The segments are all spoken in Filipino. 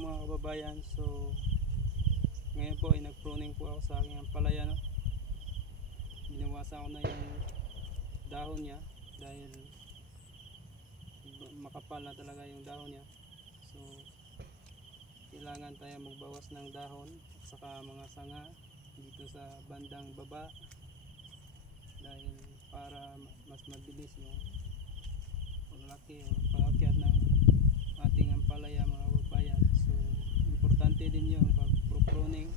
mga kababayan. So ngayon po ay nag-pruning po ako sa aking ampalaya, no? Binawasan ko na yung dahon niya dahil makapal na talaga yung dahon niya. So kailangan tayo magbawas ng dahon at saka mga sanga dito sa bandang baba dahil para mas mabilis yung paglaki o pag-akyat ng ating ampalaya, mga kababayan. So importante din yung pag-pruning.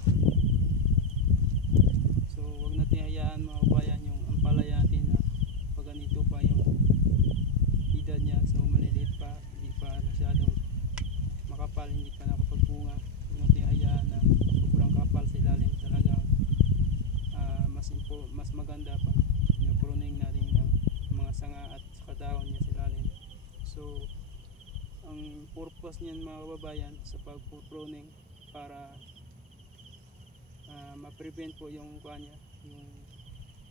So huwag natin hayaan, mga kababayan, yung ampalaya natin na pag ganito pa yung edad niya, so maliliit pa, hindi pa masyadong makapal, hindi pa nakapagbunga. Huwag natin hayaan na sobrang kapal sa ilalim. Talagang mas maganda pa yung pruning natin ng mga sanga at saka dahon niya sa ilalim. So ang purpose niyan, mga kababayan, sa pag-pruning para ma-prevent po yung kanya, yung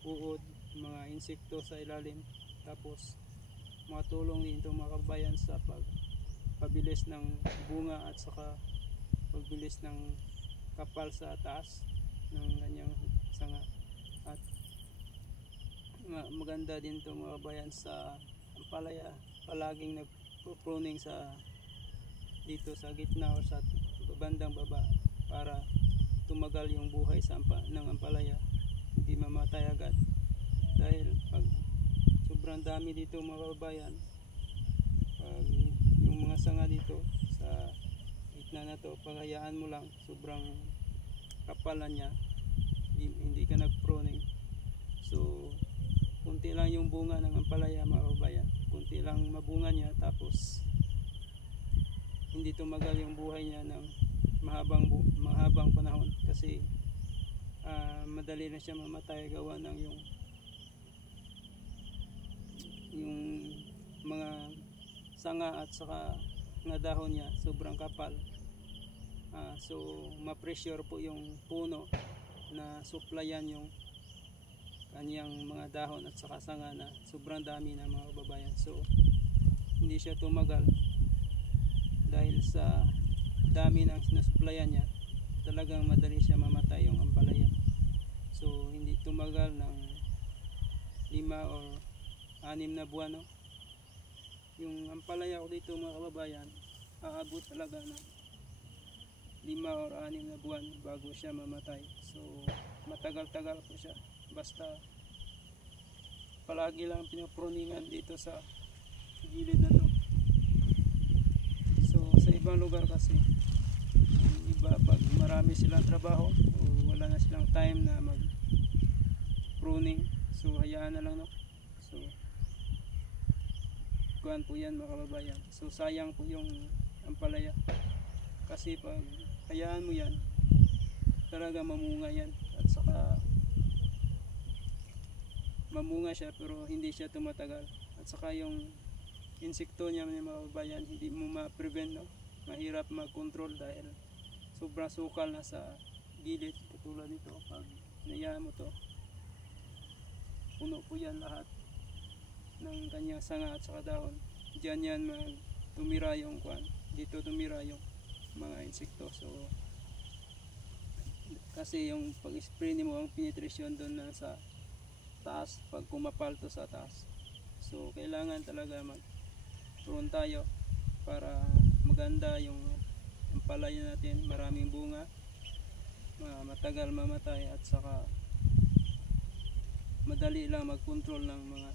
uod, mga insekto sa ilalim. Tapos makatulong din ito, mga kababayan, sa pagpabilis ng bunga at saka pagbilis ng kapal sa taas ng kanyang sanga. At maganda din ito, mga kababayan, sa ampalaya, palaging nag-pruning sa dito sa gitna o sa bandang baba para tumagal yung buhay ng ampalaya, hindi mamatay agad. Dahil pag sobrang dami dito, mga kababayan, pag yung mga sanga dito sa gitna na to, paghayaan mo lang, sobrang kapalan niya, hindi ka nag-pruning. So kunti lang yung bunga ng ampalaya, mga kababayan, kunti lang mabunga niya, tapos hindi tumagal yung buhay niya ng mahabang panahon kasi madali na siya mamatay gawa ng yung mga sanga at saka nga dahon niya sobrang kapal. So ma-pressure po yung puno na supplyan yung kanyang mga dahon at saka sanga na sobrang dami na, mga kababayan. So hindi siya tumagal dahil sa dami ng sinusupplyan niya, talagang madali siya mamatay yung ampalaya. So hindi tumagal ng 5 or 6 na buwan, no? Yung ampalaya ko dito, mga kababayan, aabot talaga ng 5 or 6 na buwan bago siya mamatay. So matagal-tagal po siya, basta palagi lang pinapruningan dito sa gilid na to. So sa ibang lugar kasi, iba, pag marami silang trabaho o wala na silang time na mag pruning, so hayaan na lang, no? So kuhan po yan, mga kababayan. So sayang po yung ampalaya kasi pag hayaan mo yan, talaga mamunga yan, at saka mamunga siya pero hindi siya tumatagal. At saka yung insekto niya, mga kababayan, hindi mo ma-prevent, no? Mahirap mag-control dahil sobrang sukal na sa gilid. Katulad nito, pag hinayaan mo to, puno po yan lahat ng kanyang sanga at saka dahon. Diyan yan tumira yung kwan, dito tumira yung mga insekto. So kasi yung pag-spray mo, ang penetration doon na sa taas, pag kumapal to sa taas. So kailangan talaga mag-prune tayo para maganda yung ampalaya natin, maraming bunga, matagal mamatay, at saka madali lang mag-control ng mga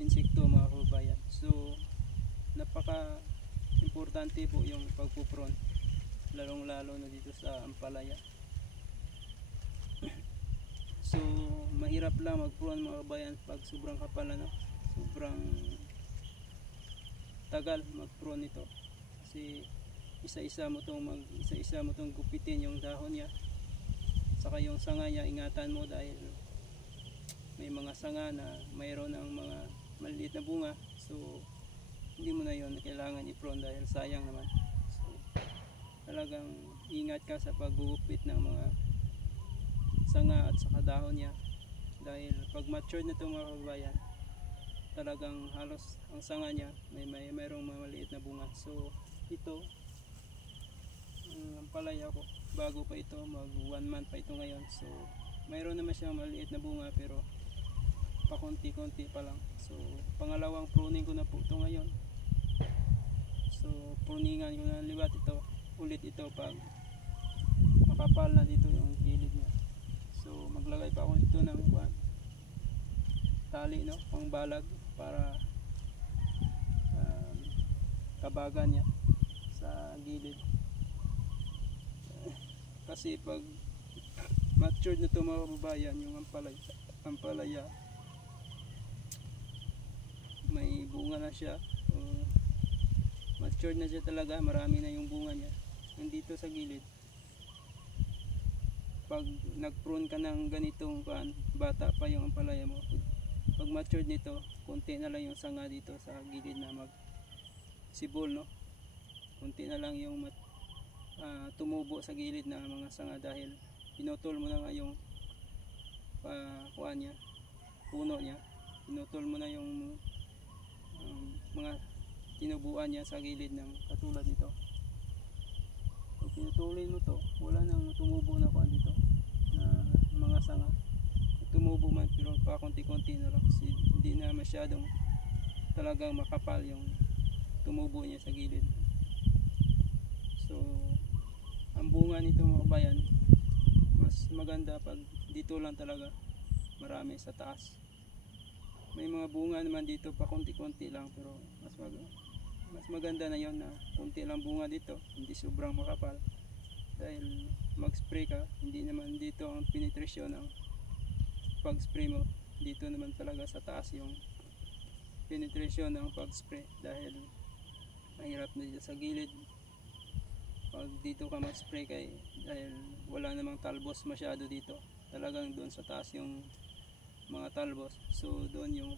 insekto, mga kababayan. So napaka importante po yung pagpuprune, lalong lalo na dito sa ampalaya. So mahirap lang mag-prune, mga kababayan, pag sobrang kapal na, sobrang tagal mag-prune ito kasi isa-isa mo tong gupitin yung dahon niya, saka yung sanga niya, ingatan mo dahil may mga sanga na mayroon ng mga maliliit na bunga. So hindi mo na yon kailangan i-prune dahil sayang naman. So talagang ingat ka sa paggugupit ng mga sanga at saka dahon niya dahil pag matured na ito, mga kababayan, talagang halos ang sanga niya mayroong mga maliit na bunga. So ito ang palaya ko. Bago pa ito, mag 1 month pa ito ngayon. So mayroon naman siyang maliit na bunga pero pakunti-kunti pa lang. So pangalawang pruning ko na po ito ngayon. So pruningan ko na liwat ito, ulit ito pag makapal na dito yung gilid niya. So maglagay pa ako dito ng tali, no, pang balag para kabagan niya sa gilid. Kasi pag matured na ito mga kababayan, yung ampalaya may bunga na siya, matured na siya talaga, marami na yung bunga niya nandito sa gilid. Pag nag-prune ka ng ganitong bata pa yung ampalaya mo, pag matured nito, konti na lang yung sanga dito sa gilid na sibol, no? Konti na lang yung tumubo sa gilid na mga sanga dahil pinutol mo na nga yung kuan niya, puno niya. Pinutol mo na yung mga tinubuan niya sa gilid ng katulad nito. Pag pinutulin mo to, wala nang tumubo na kuan dito na mga sanga. Tumubo man pero pa konti-konti na lang kasi hindi na masyadong talagang makapal yung tumubo niya sa gilid. So ang bunga nito mga kabayan, mas maganda pag dito lang talaga, marami sa taas. May mga bunga naman dito pa konti-konti lang pero mas maganda na yon na konti lang bunga dito, hindi sobrang makapal. Dahil mag-spray ka, hindi naman dito ang penetration ng pag-spray mo. Dito naman talaga sa taas yung penetration ng pag-spray dahil mahirap na dito sa gilid. Pag dito ka mag-spray dahil wala namang talbos masyado dito, talagang doon sa taas yung mga talbos, so doon yung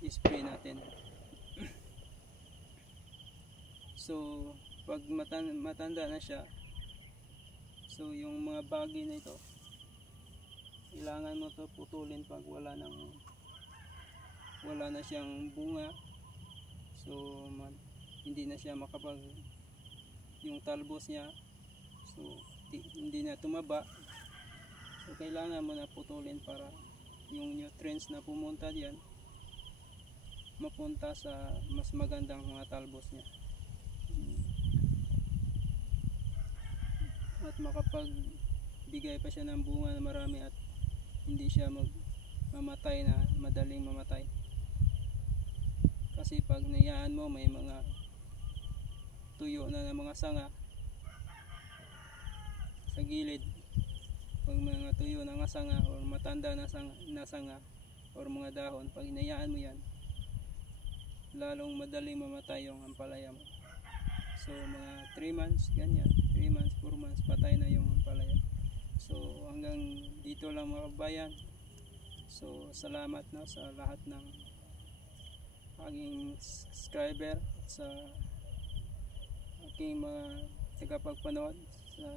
i-spray natin. So pag matanda na siya, so yung mga bagay na ito kailangan mo to putulin pag wala na siyang bunga. So hindi na siya makapag yung talbos niya, so hindi na tumaba. So kailangan mo na putulin para yung nutrients na pumunta diyan mapunta sa mas magandang mga talbos niya at makapagbigay pa siya ng bunga na marami at hindi siya mamatay na madaling mamatay. Kasi pag nayaan mo may mga tuyo na ng mga sanga sa gilid, pag mga tuyo na nga sanga o matanda na sanga o mga dahon, pag inayaan mo yan, lalong madaling mamatay yung ampalaya mo. So mga 3 months ganyan, 3 months, 4 months patay na yung ampalaya. So hanggang dito lang mga kabayan. So salamat na sa lahat ng aking subscriber at sa aking mga tagapagpanood sa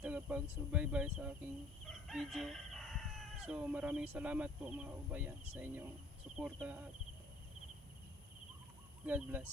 tagapagsubaybay sa aking video. So maraming salamat po mga kabayan sa inyong suporta at God bless.